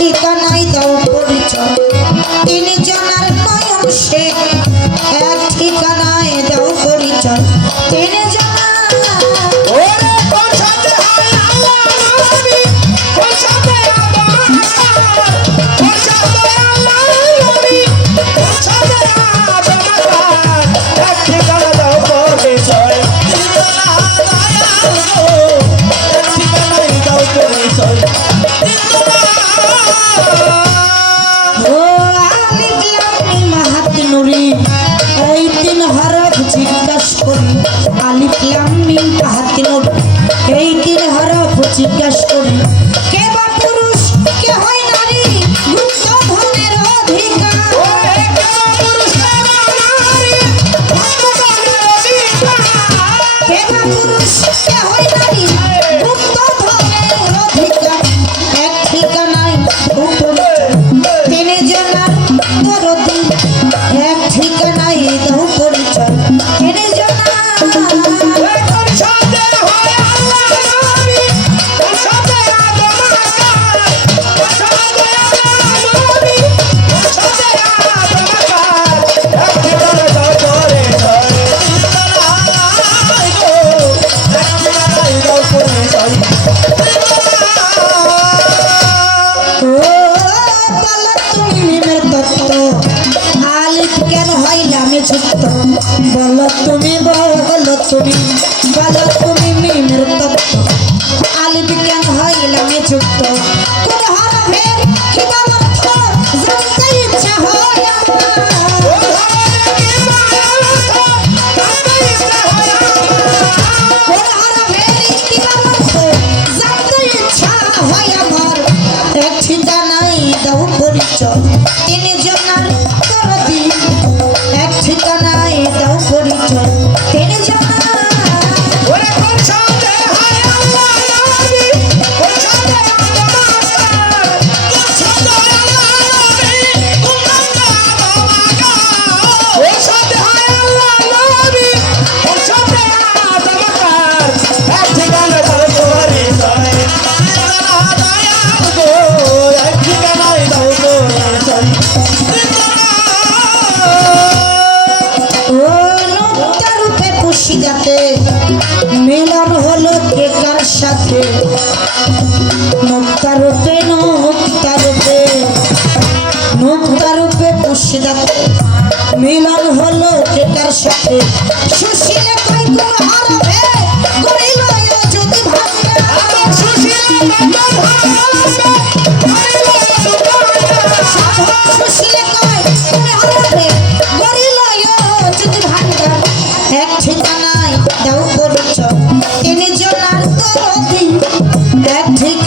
ঠিকানায় দাও পরিচয়। তিনি জানার নয়ন সে এক ঠিকানায় দাও পরিচয়। তিনি নুরি এই তিন হরফ জিজ্ঞাসা করি আলিফ লাম মিম তাহাতে নুরি এই জিজ্ঞাসা সত্য বলো তুমি বলো তুমি বলো তুমি মিমের তত্ত্ব আলি বিজ্ঞান হইলাম যুক্ত কোন হয় আমার ঠিকানায় দাও পরিচয় তিনি জনার সাথে মুক্তা রূপে মুক্তা রূপে মুক্তা রূপে পুষ্পাতে মিলন হলো ক্রেতার সাথে। সুশীলে কই কোন হারাবে করিল যদি ভাবে সুশীলে কই কোন হারাবে Take